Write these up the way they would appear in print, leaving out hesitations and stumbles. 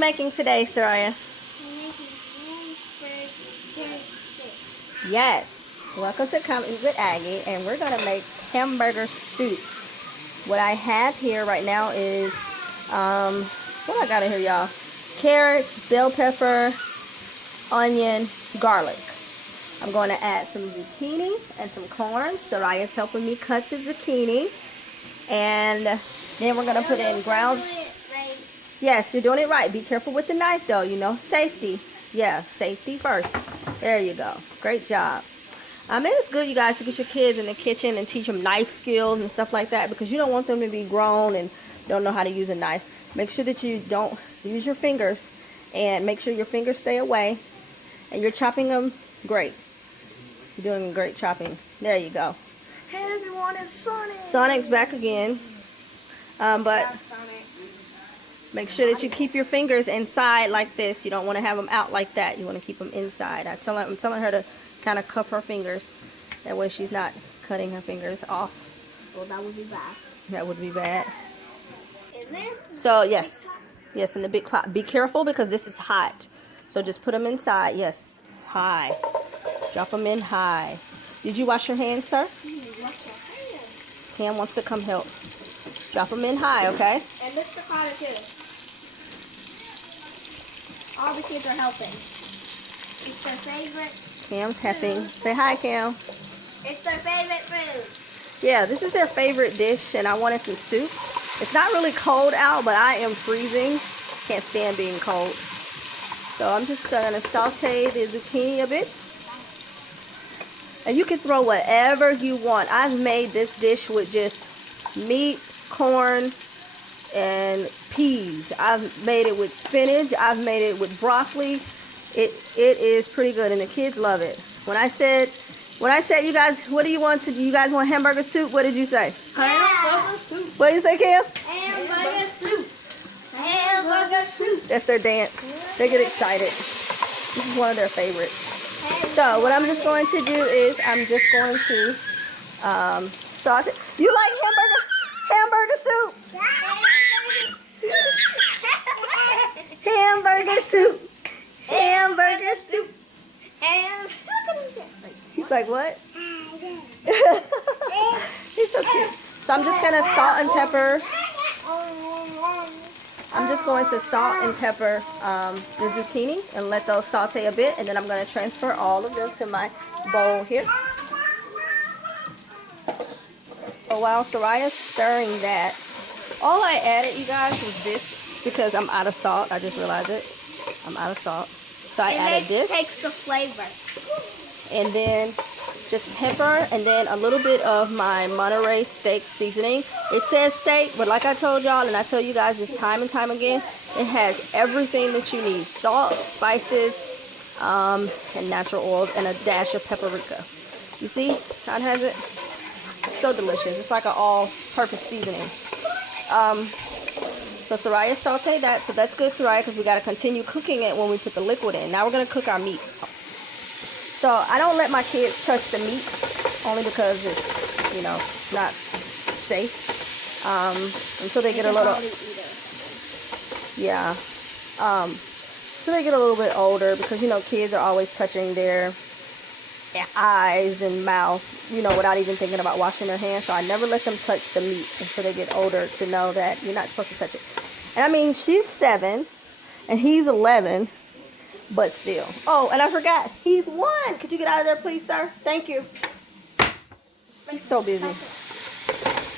making today, Soraya? Yes. Welcome to Come Eat with Aggie, and we're going to make hamburger soup. What I have here right now is, what I got in here, y'all? Carrots, bell pepper, onion, garlic. I'm going to add some zucchini and some corn. Soraya's helping me cut the zucchini. And then we're going to put in ground. Yes, you're doing it right. Be careful with the knife, though. You know, safety. Yeah, safety first. There you go. Great job. And it's good, you guys, to get your kids in the kitchen and teach them knife skills and stuff like that, because you don't want them to be grown and don't know how to use a knife. Make sure that you don't use your fingers, and make sure your fingers stay away. And you're chopping them great. You're doing great chopping. There you go. Hey everyone, it's Sonic. Sonic's back again. But make sure that you keep your fingers inside like this. You don't want to have them out like that. You want to keep them inside. I'm telling her to kind of cuff her fingers. That way she's not cutting her fingers off. Well, that would be bad. That would be bad. In there? So, yes. Yes, in the big pot. Be careful because this is hot. So just put them inside. Yes. High. Drop them in high. Did you wash your hands, sir? Wash your hands. Cam wants to come help. Drop them in high, okay? And Mr. Karter too. All the kids are helping. It's their favorite. Cam's helping. Say hi, Cam. It's their favorite food. Yeah, this is their favorite dish, and I wanted some soup. It's not really cold out, but I am freezing. Can't stand being cold. So I'm just going to saute the zucchini a bit. And you can throw whatever you want. I've made this dish with just meat, corn, and peas. I've made it with spinach. I've made it with broccoli. It is pretty good, and the kids love it. When I said, you guys, what do you want to do? You guys want hamburger soup? What did you say? Hamburger soup. What did you say, Cam? Hamburger soup. Hamburger soup. That's their dance. They get excited. This is one of their favorites. So what I'm just going to do is I'm just going to sauce it. You like hamburger soup? Hamburger soup. Hamburger soup. He's like, what? He's so cute. So I'm just gonna salt and pepper. I'm just going to salt and pepper the zucchini and let those saute a bit, and then I'm going to transfer all of them to my bowl here. So while Soraya's stirring that, all I added, you guys, was this because I'm out of salt. I just realized it. I'm out of salt. So I added this. It takes the flavor. And then just pepper, and then a little bit of my Monterey steak seasoning. It says steak, but like I told y'all, and I tell you guys this time and time again, it has everything that you need. Salt, spices, and natural oils, and a dash of paprika. You see how it has it? It's so delicious. It's like an all-purpose seasoning. So Soraya sauteed that, so that's good, Soraya, because we got to continue cooking it when we put the liquid in. Now we're going to cook our meat. So I don't let my kids touch the meat, only because it's, you know, not safe, until they get a little, yeah, so they get a little bit older, because, you know, kids are always touching their eyes and mouth, you know, without even thinking about washing their hands. So I never let them touch the meat until they get older, to know that you're not supposed to touch it. And I mean, she's 7 and he's 11. But still. Oh, and I forgot. He's 1. Could you get out of there, please, sir? Thank you. He's so busy.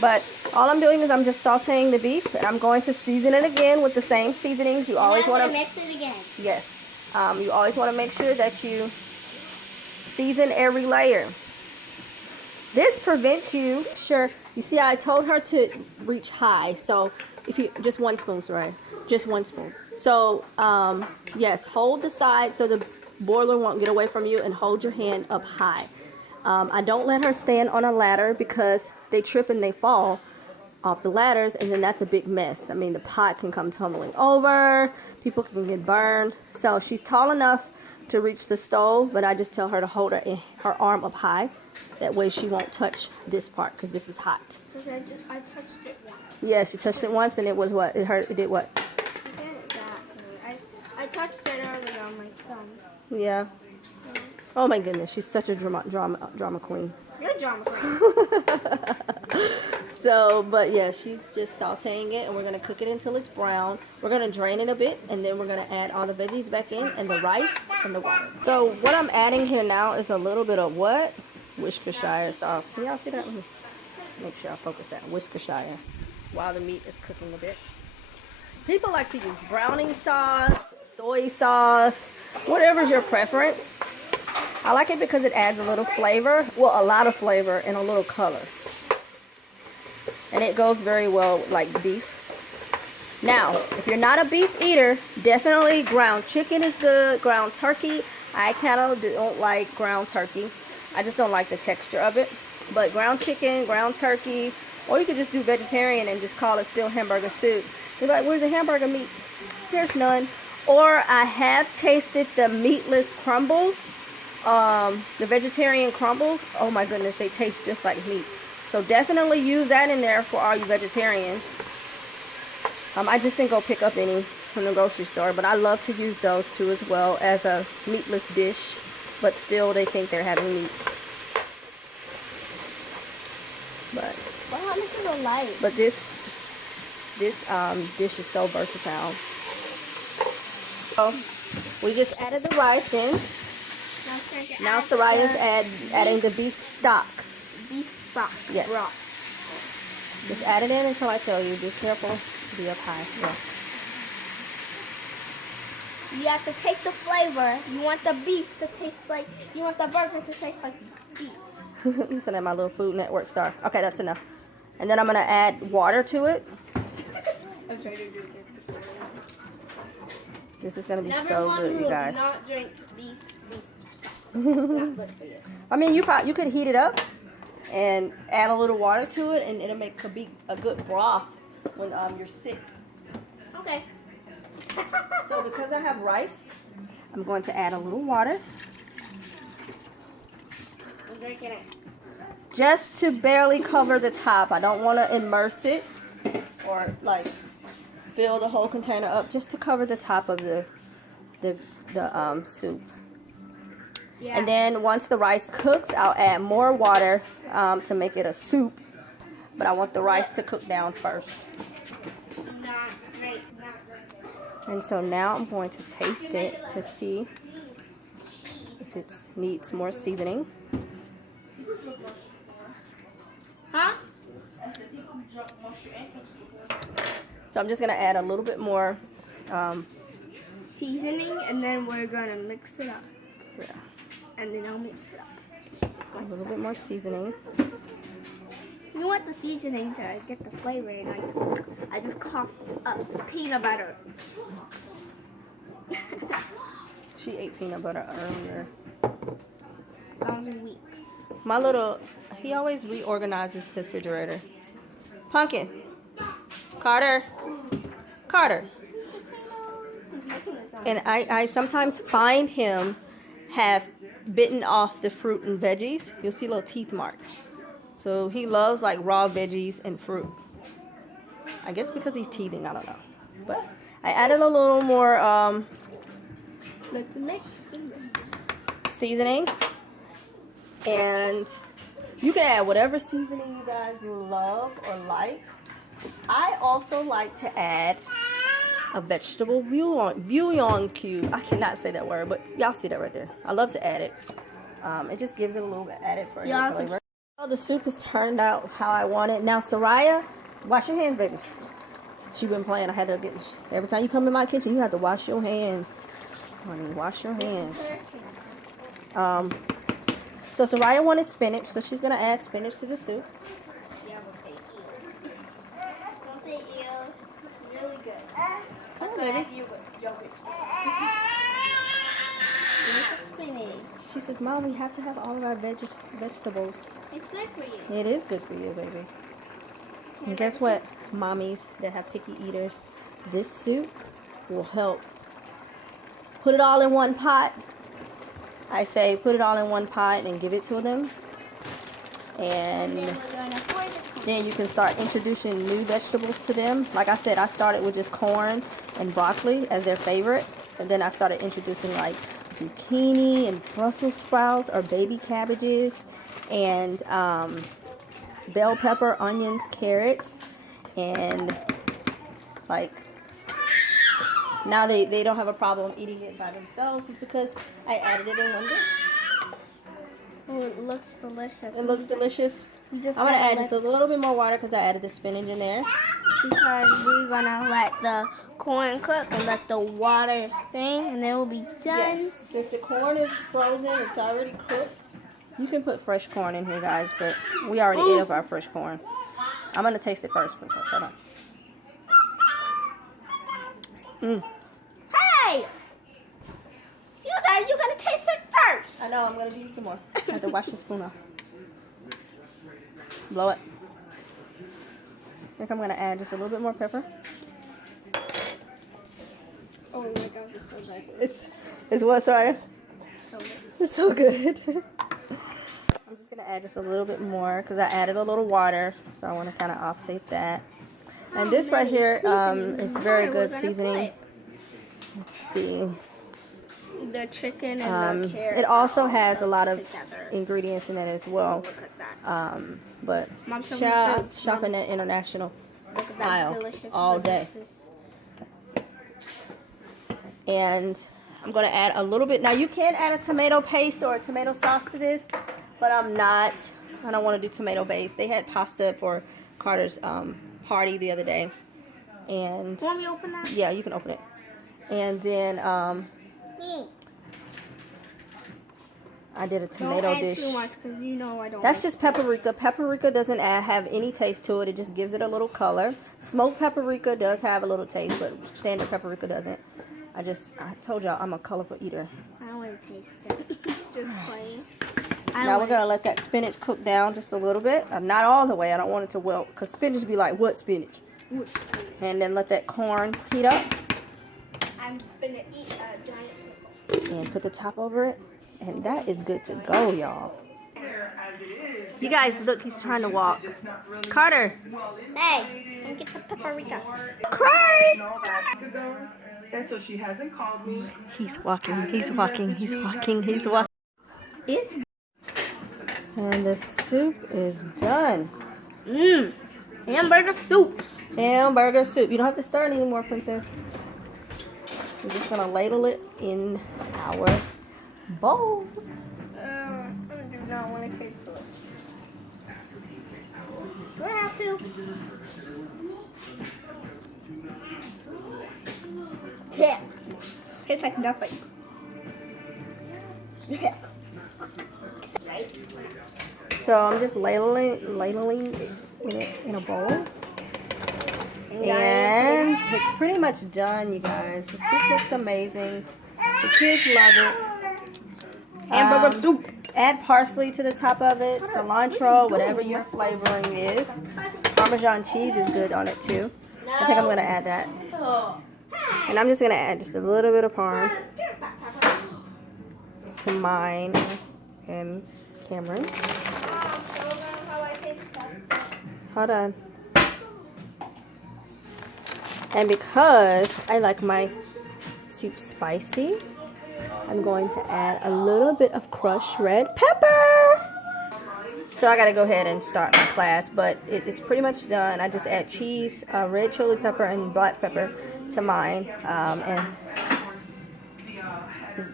But all I'm doing is I'm just sauteing the beef, and I'm going to season it again with the same seasonings. You always want to mix it again. Yes. You always want to make sure that you season every layer. This prevents you. Sure. You see, I told her to reach high. So if you just 1 spoon, right? Just 1 spoon. So, yes, hold the side so the boiler won't get away from you, and hold your hand up high. I don't let her stand on a ladder because they trip and they fall off the ladders, and then that's a big mess. I mean, the pot can come tumbling over, people can get burned. So she's tall enough to reach the stove, but I just tell her to hold her arm up high. That way she won't touch this part, because this is hot. I touched it once. Yes, you touched it once, and it was what? It hurt. It did what? I touched it earlier on my thumb. Yeah. Oh my goodness, she's such a drama queen. You're a drama queen. So, but yeah, she's just sauteing it, and we're gonna cook it until it's brown. We're gonna drain it a bit, and then we're gonna add all the veggies back in, and the rice, and the water. So what I'm adding here now is a little bit of what? Worcestershire sauce. Can y'all see that? Make sure I focus that. Worcestershire. While the meat is cooking a bit. People like to use browning sauce, soy sauce, whatever's your preference. I like it because it adds a little flavor, well, a lot of flavor and a little color. And it goes very well with like beef. Now, if you're not a beef eater, definitely ground chicken is good, ground turkey. I kind of don't like ground turkey. I just don't like the texture of it. But ground chicken, ground turkey, or you could just do vegetarian and just call it still hamburger soup. You're like, where's the hamburger meat? There's none. Or I have tasted the meatless crumbles, the vegetarian crumbles. Oh my goodness, they taste just like meat. So definitely use that in there for all you vegetarians. I just didn't go pick up any from the grocery store, but I love to use those too as well as a meatless dish. But still, they think they're having meat. But wow, this is a light. But this dish is so versatile. So we just added the rice in. Now Soraya's adding the beef stock. Beef stock. Yes. Broth. Just add it in until I tell you. Be careful. Be up high. Yeah. You have to taste the flavor. You want the beef to taste like, you want the burger to taste like beef. Listen at my little Food Network star. Okay, that's enough. And then I'm going to add water to it. I'm trying to do this. This is going to be so good, you guys. Not drink beef not good for you. I mean, you could heat it up and add a little water to it, and it'll make a good broth when you're sick. Okay. So because I have rice, I'm going to add a little water. I'm drinking it. Just to barely cover the top. I don't want to immerse it or like fill the whole container up. Just to cover the top of the soup. Yeah. And then once the rice cooks, I'll add more water to make it a soup. But I want the rice to cook down first. Not great. And so now I'm going to taste it to see if it needs more seasoning. Huh? So I'm just going to add a little bit more seasoning, and then we're going to mix it up. Yeah. And then I'll mix it up. A little bit more seasoning. You want the seasoning to get the flavor, and I just coughed up peanut butter. She ate peanut butter earlier. 1,000 weeks. My little, he always reorganizes the refrigerator. Pumpkin. Karter. Karter. And I sometimes find him have bitten off the fruit and veggies. You'll see little teeth marks. So he loves like raw veggies and fruit. I guess because he's teething, I don't know. But I added a little more Let's mix. seasoning. And you can add whatever seasoning you guys love or like. I also like to add a vegetable bouillon cube. I cannot say that word, but y'all see that right there. I love to add it. It just gives it a little bit added flavor. Oh, the soup has turned out how I want it. Now, Soraya, wash your hands, baby. She been playing. I had to get, every time you come in my kitchen, you have to wash your hands. Honey, wash your hands. So Soraya wanted spinach, so she's gonna add spinach to the soup. Don't say ew. It's really good. Come on, baby. Spinach. She says, Mom, we have to have all of our vegetables. It's good for you. It is good for you, baby. And guess what, mommies that have picky eaters? This soup will help. Put it all in one pot. I say put it all in one pot and give it to them. And then you can start introducing new vegetables to them. Like I said, I started with just corn and broccoli as their favorite. And then I started introducing like zucchini and Brussels sprouts or baby cabbages and bell pepper, onions, carrots, and like now they don't have a problem eating it by themselves. It's because I added it in one day. Oh, it looks delicious. It looks delicious. I'm going to add just a little bit more water because I added the spinach in there. Because we're going to let the corn cook and let the water thing, and then we'll be done. Yes. Since the corn is frozen, it's already cooked. You can put fresh corn in here, guys, but we already ate up our fresh corn. I'm going to taste it first, Princess. Hold on. Hey! You said you're going to taste it first. I know, I'm going to give you some more. I have to wash the spoon off. Blow it. I think I'm going to add just a little bit more pepper. Oh my gosh, it's so good. It's what, sorry? So good. It's so good. I'm just going to add just a little bit more because I added a little water. So I want to kind of offset that. And this right here, it's very good seasoning. Let's see. The chicken and the carrot. It also has a lot of ingredients in it as well. Look at that. But Mom, shopping at International look at that aisle delicious all day. And I'm going to add a little bit. Now you can add a tomato paste or a tomato sauce to this, but I'm not. I don't want to do tomato based. They had pasta for Carter's party the other day. And want me to open that? Yeah, you can open it. And then I did a tomato dish. Don't add too much because you know I don't. That's just paprika. Paprika doesn't have any taste to it. It just gives it a little color. Smoked paprika does have a little taste, but standard paprika doesn't. I told y'all I'm a colorful eater. I don't want to taste it. Just plain. Now we're going to let that spinach cook down just a little bit. Not all the way. I don't want it to wilt because spinach be like, what spinach? And then let that corn heat up. I'm going to eat a giant pickle. And put the top over it. And that is good to go, y'all. You guys, look, he's trying to walk. Carter. Hey, let me get the paprika. Cry. And so she hasn't called me. He's walking, he's walking, he's walking, he's walking. And the soup is done. Hamburger soup. Hamburger soup. You don't have to stir it anymore, Princess. We're just going to ladle it in our bowls. I do not want to taste this. Do I have to? Yeah. Tastes like nothing. Yeah. So I'm just ladling it in a bowl. And it's pretty much done, you guys. The soup looks amazing. The kids love it. Hamburger soup. Add parsley to the top of it, cilantro, whatever your flavoring is. Parmesan cheese is good on it too. I think I'm going to add that. And I'm just going to add just a little bit of parm to mine and Cameron. Hold on. And because I like my soup spicy, I'm going to add a little bit of crushed red pepper. So I gotta go ahead and start my class, but it's pretty much done. I just add cheese, red chili pepper, and black pepper to mine, and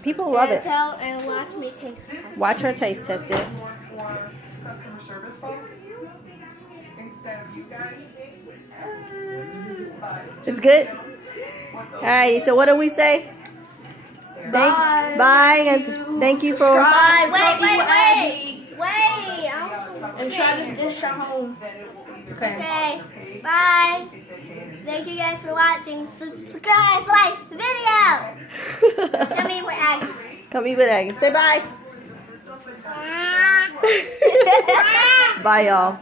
people love it. And watch me taste it. Watch her taste test it. Customer service folks instead of you guys. It's good. Alrighty, so what do we say? Bye, and thank you for. Wait. And try this dish at home. Okay. Bye. Thank you guys for watching. Subscribe, like the video. Come eat with Aggie. Come eat with Aggie. Say bye. Bye, y'all.